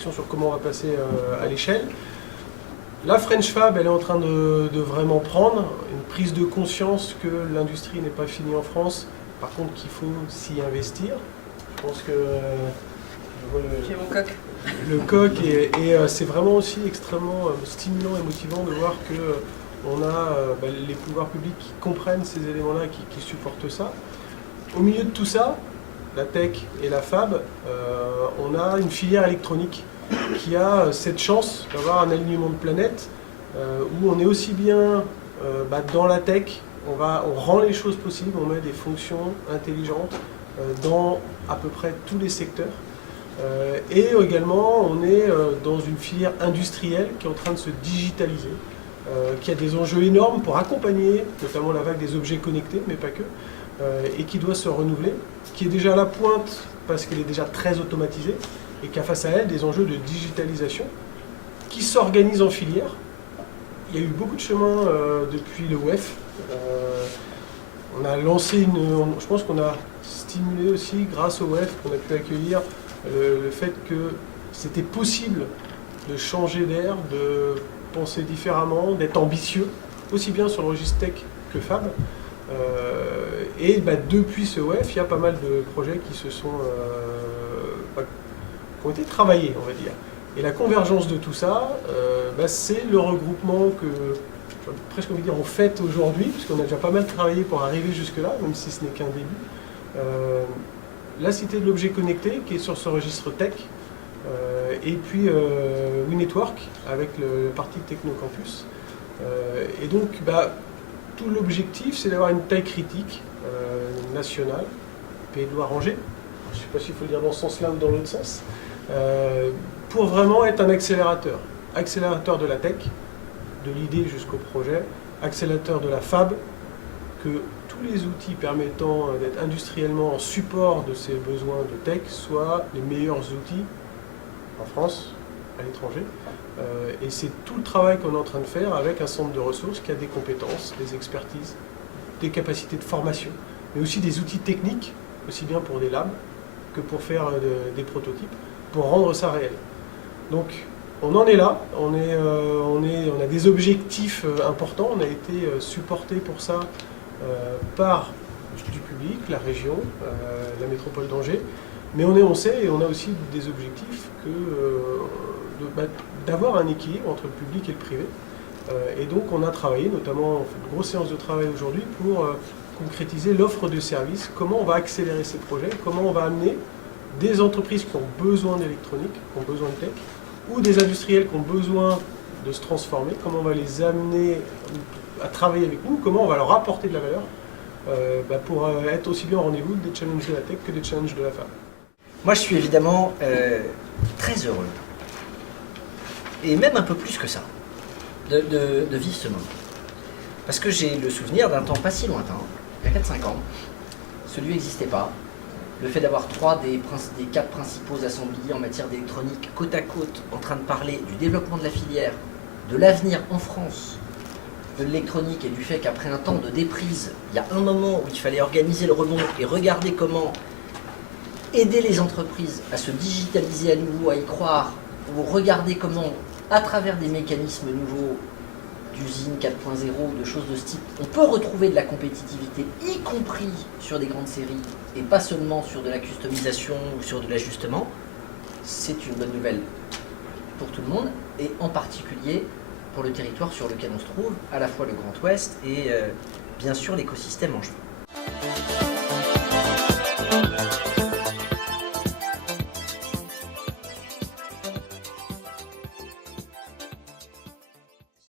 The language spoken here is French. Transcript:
réflexion sur comment on va passer à l'échelle. La French Fab, elle est en train de vraiment prendre une prise de conscience que l'industrie n'est pas finie en France, par contre qu'il faut s'y investir. Je pense que je vois le coq et c'est vraiment aussi extrêmement stimulant et motivant de voir que on a les pouvoirs publics qui comprennent ces éléments-là, qui supportent ça. Au milieu de tout ça, la tech et la fab, on a une filière électronique qui a cette chance d'avoir un alignement de planètes où on est aussi bien dans la tech, on rend les choses possibles, on met des fonctions intelligentes dans à peu près tous les secteurs. Et également, on est dans une filière industrielle qui est en train de se digitaliser, qui a des enjeux énormes pour accompagner notamment la vague des objets connectés, mais pas que, et qui doit se renouveler, qui est déjà à la pointe parce qu'elle est déjà très automatisée, et qui a face à elle des enjeux de digitalisation, qui s'organisent en filière. Il y a eu beaucoup de chemin depuis le WEF. On a lancé je pense qu'on a stimulé aussi, grâce au WEF, qu'on a pu accueillir, le fait que c'était possible de changer d'air, de penser différemment, d'être ambitieux, aussi bien sur le registre tech que fab. Et depuis ce WEF, il y a pas mal de projets qui qui ont été travaillés, on va dire. Et la convergence de tout ça, c'est le regroupement que, j'ai presque envie de dire, on fête aujourd'hui, puisqu'on a déjà pas mal travaillé pour arriver jusque-là, même si ce n'est qu'un début. La Cité de l'objet connecté, qui est sur ce registre tech, et puis WeNetwork, avec la partie Technocampus. Et donc, tout l'objectif, c'est d'avoir une taille critique nationale, Pays de Loire-Angers, je ne sais pas s'il faut le dire dans ce sens-là ou dans l'autre sens, pour vraiment être un accélérateur. Accélérateur de la tech, de l'idée jusqu'au projet, accélérateur de la fab, que tous les outils permettant d'être industriellement en support de ces besoins de tech soient les meilleurs outils en France, à l'étranger. Et c'est tout le travail qu'on est en train de faire avec un centre de ressources qui a des compétences, des expertises, des capacités de formation, mais aussi des outils techniques, aussi bien pour des labs que pour faire des prototypes, pour rendre ça réel. Donc on en est là, on a des objectifs importants, on a été supporté pour ça par du public, la région, la métropole d'Angers, mais on sait et on a aussi des objectifs d'avoir un équilibre entre le public et le privé. Et donc on a travaillé, notamment on fait une grosse séance de travail aujourd'hui pour concrétiser l'offre de services, comment on va accélérer ces projets, comment on va amener des entreprises qui ont besoin d'électronique, qui ont besoin de tech, ou des industriels qui ont besoin de se transformer, comment on va les amener à travailler avec nous, comment on va leur apporter de la valeur pour être aussi bien au rendez-vous des challenges de la tech que des challenges de la femme. Moi je suis évidemment très heureux, et même un peu plus que ça, de vivre ce moment. Parce que j'ai le souvenir d'un temps pas si lointain, il y a 4-5 ans, celui n'existait pas. Le fait d'avoir des 4 principaux assemblés en matière d'électronique côte à côte en train de parler du développement de la filière, de l'avenir en France de l'électronique et du fait qu'après un temps de déprise, il y a un moment où il fallait organiser le rebond et regarder comment aider les entreprises à se digitaliser à nouveau, à y croire, ou regarder comment, à travers des mécanismes nouveaux, d'usine 4.0, de choses de ce type, on peut retrouver de la compétitivité, y compris sur des grandes séries, et pas seulement sur de la customisation ou sur de l'ajustement, c'est une bonne nouvelle pour tout le monde, et en particulier pour le territoire sur lequel on se trouve, à la fois le Grand Ouest et bien sûr l'écosystème angevin.